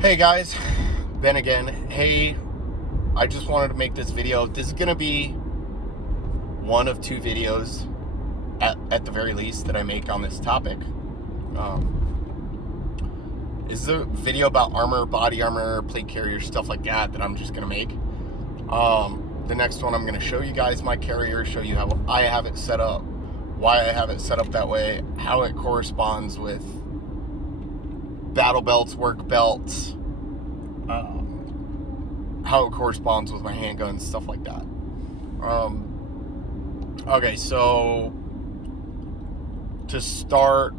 Hey guys, Ben again. Hey, I just wanted to make this video. This is going to be one of two videos, at the very least, that I make on this topic. This is a video about armor, body armor, plate carrier, stuff like that I'm just going to make. The next one I'm going to show you guys my carrier, show you how I have it set up, why I have it set up that way, how it corresponds with battle belts, work belts, how it corresponds with my handguns, stuff like that. Okay, so to start,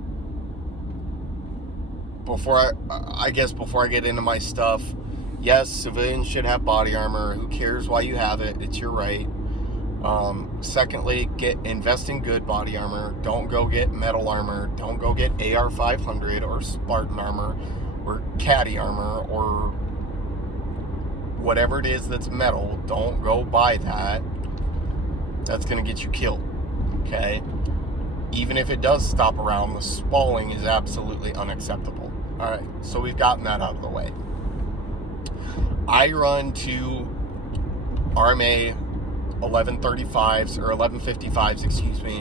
before I get into my stuff, yes, civilians should have body armor. Who cares why you have it? It's your right. Secondly, invest in good body armor. Don't go get metal armor. Don't go get AR 500 or Spartan armor or Caddy armor or whatever it is that's metal. Don't go buy that. That's going to get you killed. Okay? Even if it does stop around, the spalling is absolutely unacceptable. Alright, so we've gotten that out of the way. I run two RMA 1135s or 1155s, excuse me.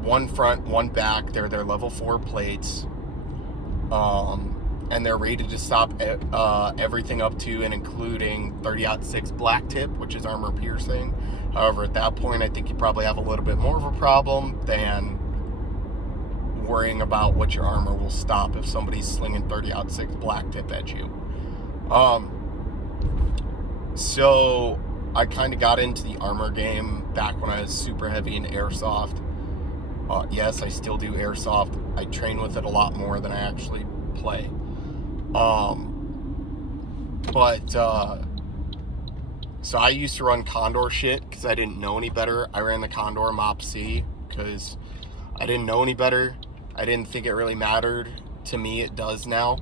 One front, one back. They're level 4 plates. And they're rated to stop everything up to and including 30-06 black tip, which is armor piercing. However, at that point, I think you probably have a little bit more of a problem than worrying about what your armor will stop if somebody's slinging 30-06 black tip at you. So I kind of got into the armor game back when I was super heavy in airsoft. Yes, I still do airsoft. I train with it a lot more than I actually play. So I used to run Condor shit because I didn't know any better. I ran the Condor Mop C because I didn't know any better. I didn't think it really mattered. To me, it does now.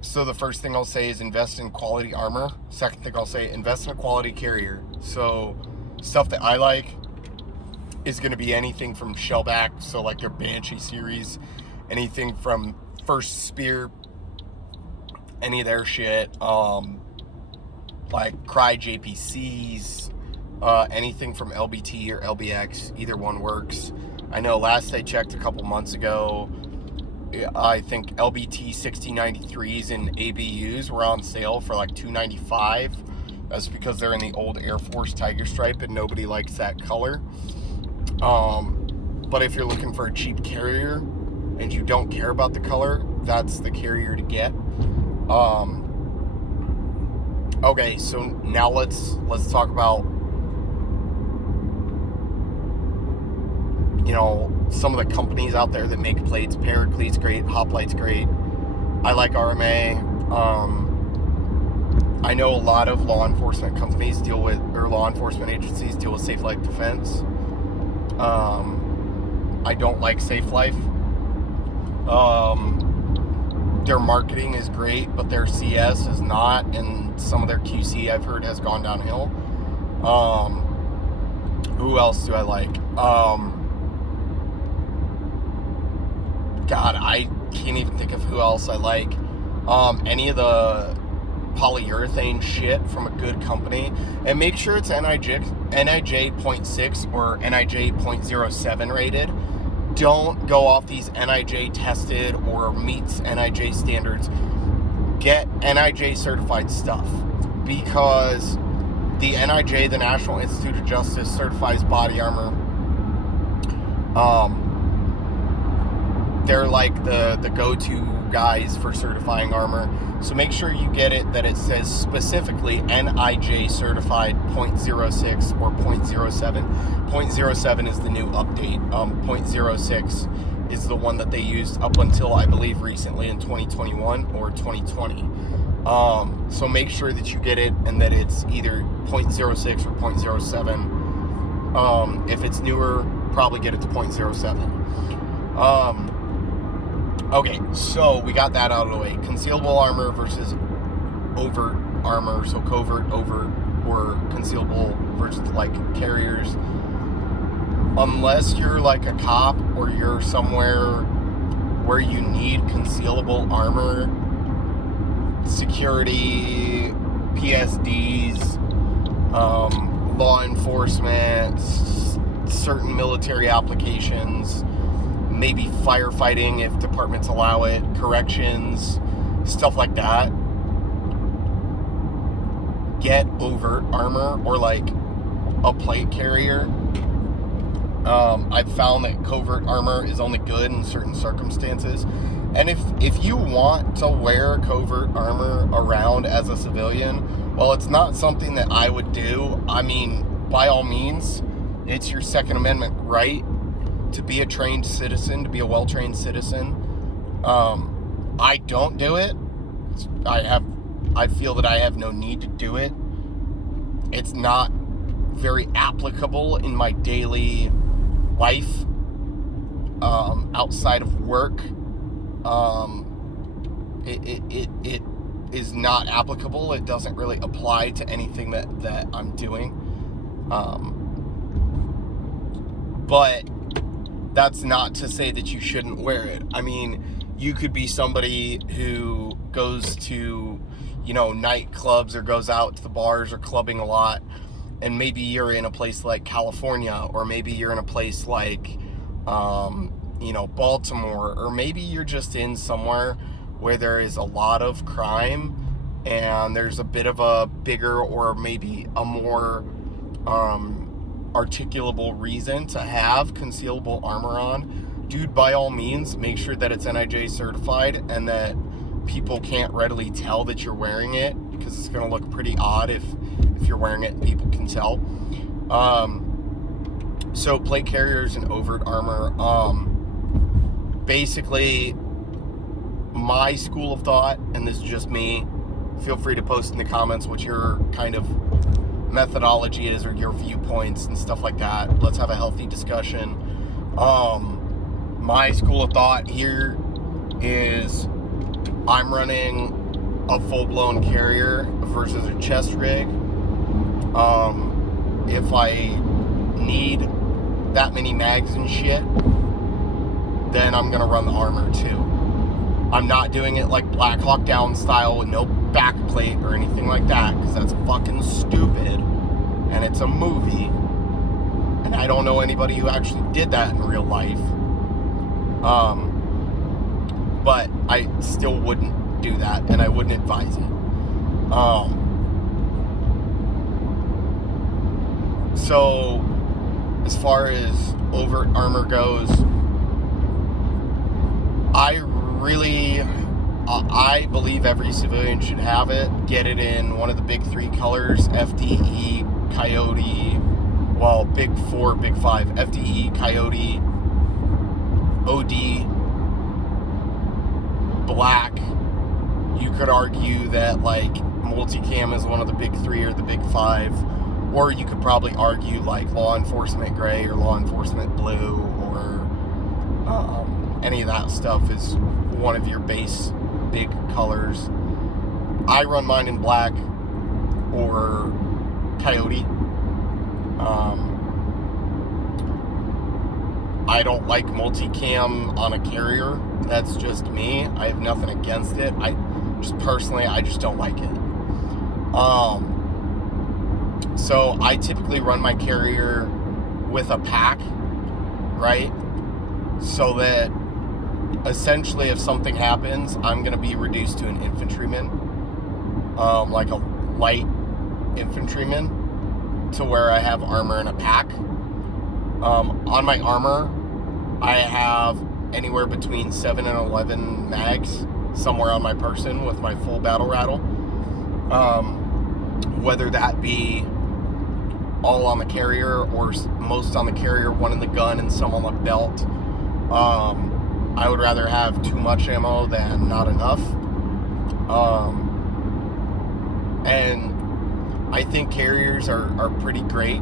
So the first thing I'll say is invest in quality armor. Second thing I'll say, invest in a quality carrier. So stuff that I like is going to be anything from Shellback, so like their Banshee series, anything from First Spear, any of their shit, like Cry JPCs, anything from LBT or LBX, either one works. I know last I checked a couple months ago, I think LBT 6093s and ABUs were on sale for like $295. That's because they're in the old Air Force Tiger Stripe and nobody likes that color. But if you're looking for a cheap carrier and you don't care about the color, that's the carrier to get. Okay, so now let's talk about, you know, some of the companies out there that make plates. Pericles great, Hoplite's great. I like RMA. I know a lot of law enforcement companies law enforcement agencies deal with Safe Life Defense. I don't like Safe Life. Their marketing is great, but their CS is not, and some of their QC I've heard has gone downhill. Who else do I like? God, I can't even think of who else I like. Any of the polyurethane shit from a good company, and make sure it's NIJ 0.6 or NIJ 0.07 rated. Don't go off these NIJ tested or meets NIJ standards. Get NIJ certified stuff, because the NIJ, the National Institute of Justice, certifies body armor. They're like the go-to guys for certifying armor. So make sure you get it that it says specifically NIJ certified 0.06 or 0.07. 0.07 is the new update. 0.06 is the one that they used up until, I believe, recently in 2021 or 2020. So make sure that you get it and that it's either 0.06 or 0.07. If it's newer, probably get it to 0.07. Okay, so we got that out of the way. Concealable armor versus overt armor. So covert, overt, or concealable versus like carriers. Unless you're like a cop or you're somewhere where you need concealable armor, security, PSDs, law enforcement, certain military applications, maybe firefighting if departments allow it, corrections, stuff like that. Get overt armor or like a plate carrier. I've found that covert armor is only good in certain circumstances. And if you want to wear covert armor around as a civilian, well, it's not something that I would do. I mean, by all means, it's your Second Amendment right to be a trained citizen, to be a well-trained citizen. I don't do it. I feel that I have no need to do it. It's not very applicable in my daily life, outside of work. It is not applicable. It doesn't really apply to anything that I'm doing. But that's not to say that you shouldn't wear it. I mean, you could be somebody who goes to, nightclubs or goes out to the bars or clubbing a lot, and maybe you're in a place like California, or maybe you're in a place like, Baltimore, or maybe you're just in somewhere where there is a lot of crime and there's a bit of a bigger or maybe a more articulable reason to have concealable armor on. Dude, by all means, make sure that it's NIJ certified and that people can't readily tell that you're wearing it, because it's going to look pretty odd if you're wearing it and people can tell. So plate carriers and overt armor, basically my school of thought, and this is just me, feel free to post in the comments what your kind of methodology is or your viewpoints and stuff like that. Let's have a healthy discussion. My school of thought here is I'm running a full-blown carrier versus a chest rig. If I need that many mags and shit, then I'm gonna run the armor too. I'm not doing it like Black Hawk Down style with no back plate or anything like that, because that's fucking stupid and it's a movie, and I don't know anybody who actually did that in real life. But I still wouldn't do that, and I wouldn't advise it. So as far as overt armor goes, I believe every civilian should have it. Get it in one of the big three colors: FDE, Coyote, well, big four, big five: FDE, Coyote, OD, black. You could argue that like multicam is one of the big three or the big five, or you could probably argue like law enforcement gray or law enforcement blue, or any of that stuff is one of your base big colors. I run mine in black or Coyote. I don't like multicam on a carrier. That's just me. I have nothing against it. I just don't like it. So I typically run my carrier with a pack, right? So that essentially if something happens, I'm going to be reduced to an infantryman, like a light infantryman, to where I have armor in a pack. On my armor, I have anywhere between 7 and 11 mags somewhere on my person with my full battle rattle. Whether that be all on the carrier or most on the carrier, one in the gun and some on the belt. I would rather have too much ammo than not enough. And I think carriers are pretty great.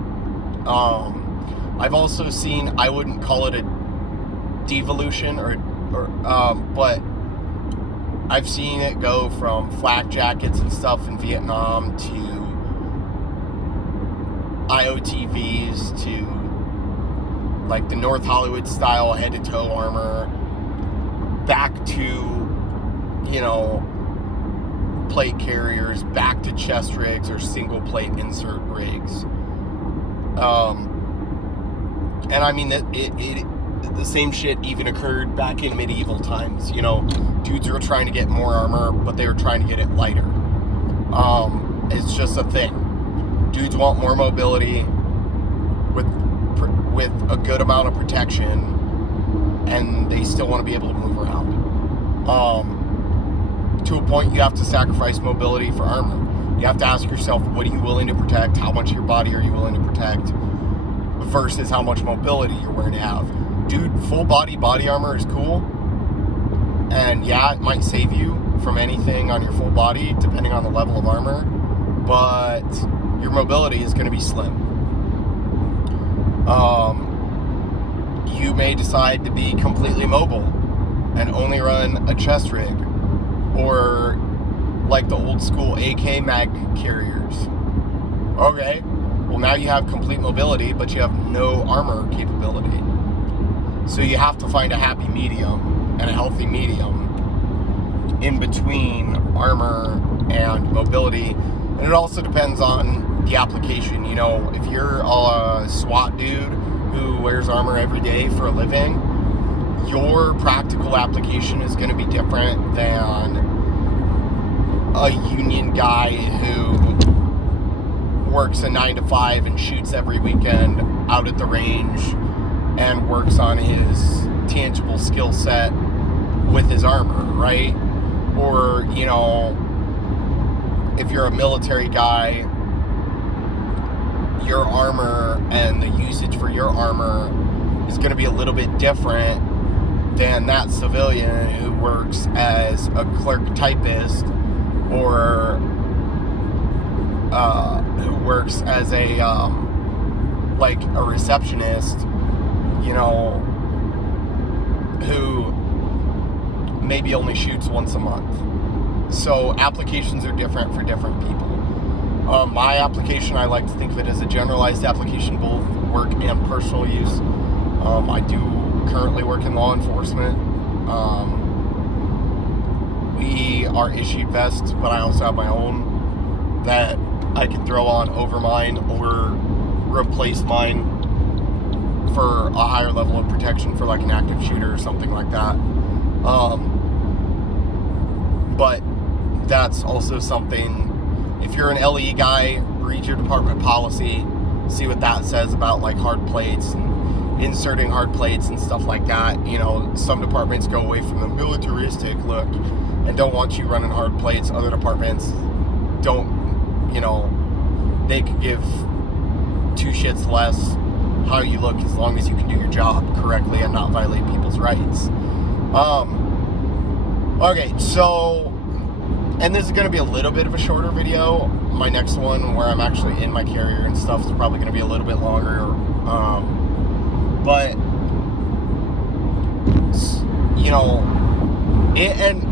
I've also seen, I wouldn't call it a devolution but I've seen it go from flak jackets and stuff in Vietnam to IOTVs to like the North Hollywood style head to toe armor, back back to, you know, plate carriers, back to chest rigs or single plate insert rigs. And I mean, the same shit even occurred back in medieval times. You know, dudes were trying to get more armor, but they were trying to get it lighter. It's just a thing. Dudes want more mobility with a good amount of protection, and they still want to be able to move around. To a point, you have to sacrifice mobility for armor. You have to ask yourself, what are you willing to protect? How much of your body are you willing to protect? Versus how much mobility you're willing to have. Dude, full body armor is cool. And yeah, it might save you from anything on your full body, depending on the level of armor. But your mobility is going to be slim. You may decide to be completely mobile and only run a chest rig, or like the old school AK mag carriers. Okay, well now you have complete mobility, but you have no armor capability. So you have to find a happy medium and a healthy medium in between armor and mobility. And it also depends on the application. You know, if you're a SWAT dude who wears armor every day for a living, your practical application is going to be different than a union guy who works a 9 to 5 and shoots every weekend out at the range and works on his tangible skill set with his armor, right? Or, you know, if you're a military guy, your armor and the usage for your armor is going to be a little bit different than that civilian who works as a clerk typist or who works as a like a receptionist, you know, who maybe only shoots once a month. So applications are different for different people. My application, I like to think of it as a generalized application, both work and personal use. I do currently work in law enforcement. We are issued vests, but I also have my own that I can throw on over mine or replace mine for a higher level of protection for like an active shooter or something like that. But that's also something, if you're an LE guy, read your department policy, see what that says about like hard plates and inserting hard plates and stuff like that. You know, some departments go away from the militaristic look and don't want you running hard plates. Other departments don't, you know, they could give two shits less how you look as long as you can do your job correctly and not violate people's rights. Okay, so, and this is going to be a little bit of a shorter video. My next one, where I'm actually in my carrier and stuff, is probably going to be a little bit longer. But, you know,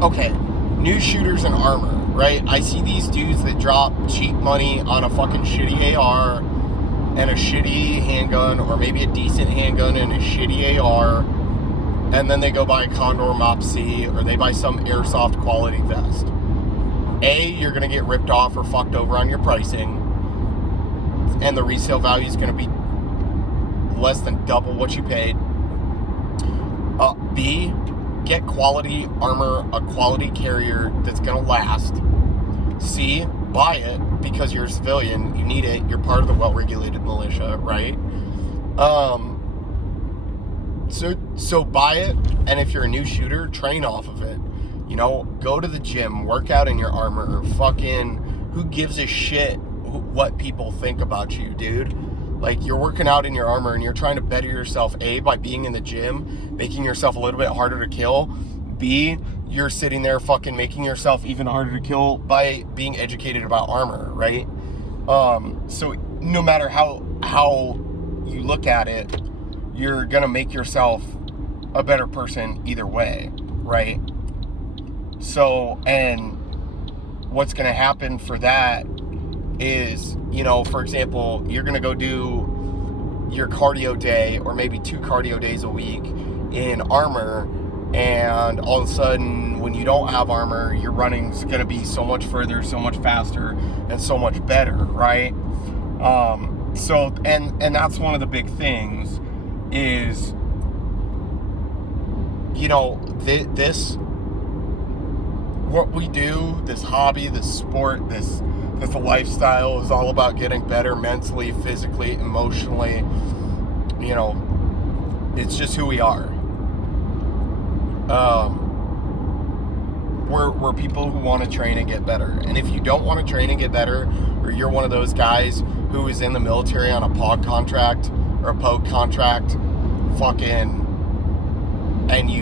okay, new shooters and armor, right? I see these dudes that drop cheap money on a fucking shitty AR and a shitty handgun, or maybe a decent handgun and a shitty AR, and then they go buy a Condor Mop C, or they buy some airsoft quality vest. A, you're going to get ripped off or fucked over on your pricing, and the resale value is going to be less than double what you paid. B, get quality armor, a quality carrier that's going to last. C, buy it because you're a civilian, you need it, you're part of the well-regulated militia, right? So buy it, and if you're a new shooter, train off of it. You know, go to the gym, work out in your armor. Fucking, who gives a shit what people think about you, dude? Like, you're working out in your armor and you're trying to better yourself, A, by being in the gym, making yourself a little bit harder to kill. B, you're sitting there fucking making yourself even harder to kill by being educated about armor, right? So no matter how you look at it, you're gonna make yourself a better person either way, right? So, and what's gonna happen for that is, you know, for example, you're gonna go do your cardio day, or maybe 2 cardio days a week in armor, and all of a sudden when you don't have armor, your running's going to be so much further, so much faster, and so much better, right? So and that's one of the big things is, you know, this what we do, this hobby, this sport, this lifestyle is all about getting better mentally, physically, emotionally. You know, it's just who we are. We're people who want to train and get better. And if you don't want to train and get better, or you're one of those guys who is in the military on a POG contract or a POG contract, and you